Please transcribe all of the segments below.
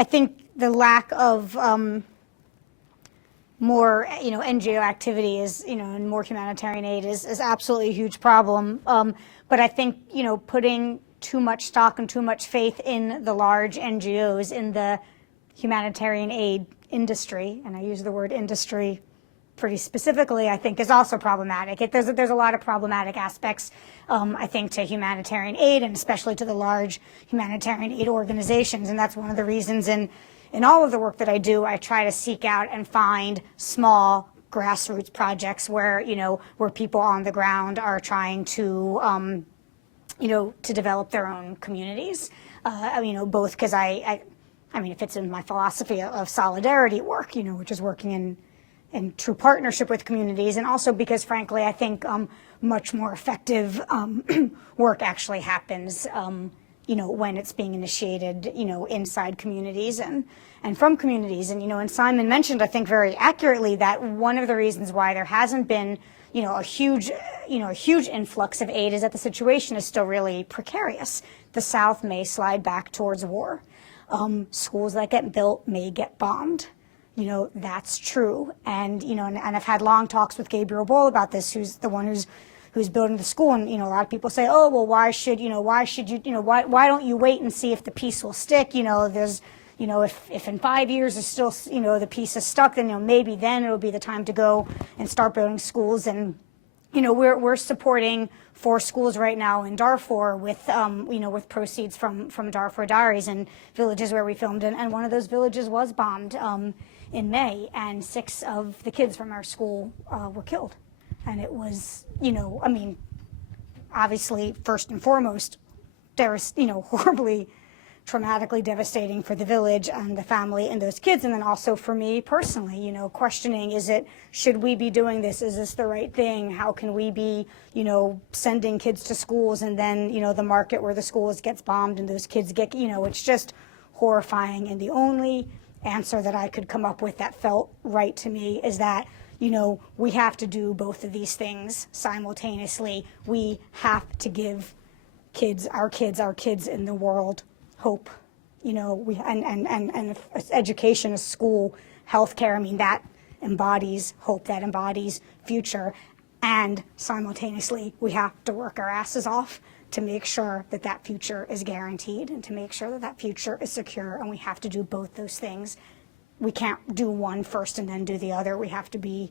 I think the lack of more, NGO activity is, and more humanitarian aid is absolutely a huge problem. But I think, putting too much stock and too much faith in the large NGOs, in the humanitarian aid industry, and I use the word industry pretty specifically, I think is also problematic. There's a lot of problematic aspects, I think, to humanitarian aid, and especially to the large humanitarian aid organizations. And that's one of the reasons in all of the work that I do, I try to seek out and find small grassroots projects where, where people on the ground are trying to, to develop their own communities. Both because it fits in my philosophy of solidarity work, which is working in true partnership with communities, and also because, frankly, I think much more effective work actually happens, when it's being initiated, inside communities and from communities. And Simon mentioned, I think very accurately, that one of the reasons why there hasn't been, a huge influx of aid is that the situation is still really precarious. The South may slide back towards war. Schools that get built may get bombed. That's true. And, and I've had long talks with Gabriel Ball about this, who's the one who's building the school. And, a lot of people say, oh, well, why don't you wait and see if the peace will stick? There's, if in 5 years is still, the peace is stuck, then, maybe then it'll be the time to go and start building schools. And, we're supporting 4 schools right now in Darfur with, with proceeds from Darfur Diaries and villages where we filmed. And one of those villages was bombed in May, and 6 of the kids from our school were killed. And it was, obviously, first and foremost, there was, horribly, traumatically devastating for the village and the family and those kids. And then also for me personally, questioning, should we be doing this? Is this the right thing? How can we be, sending kids to schools and then, the market where the schools gets bombed and those kids get, it's just horrifying. And the only answer that I could come up with that felt right to me is that, we have to do both of these things simultaneously. We have to give our kids in the world hope, and education, school, healthcare, that embodies hope, that embodies future. And simultaneously, we have to work our asses off to make sure that that future is guaranteed and to make sure that that future is secure. And we have to do both those things. We can't do one first and then do the other. We have to be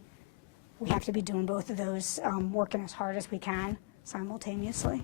doing both of those, working as hard as we can simultaneously.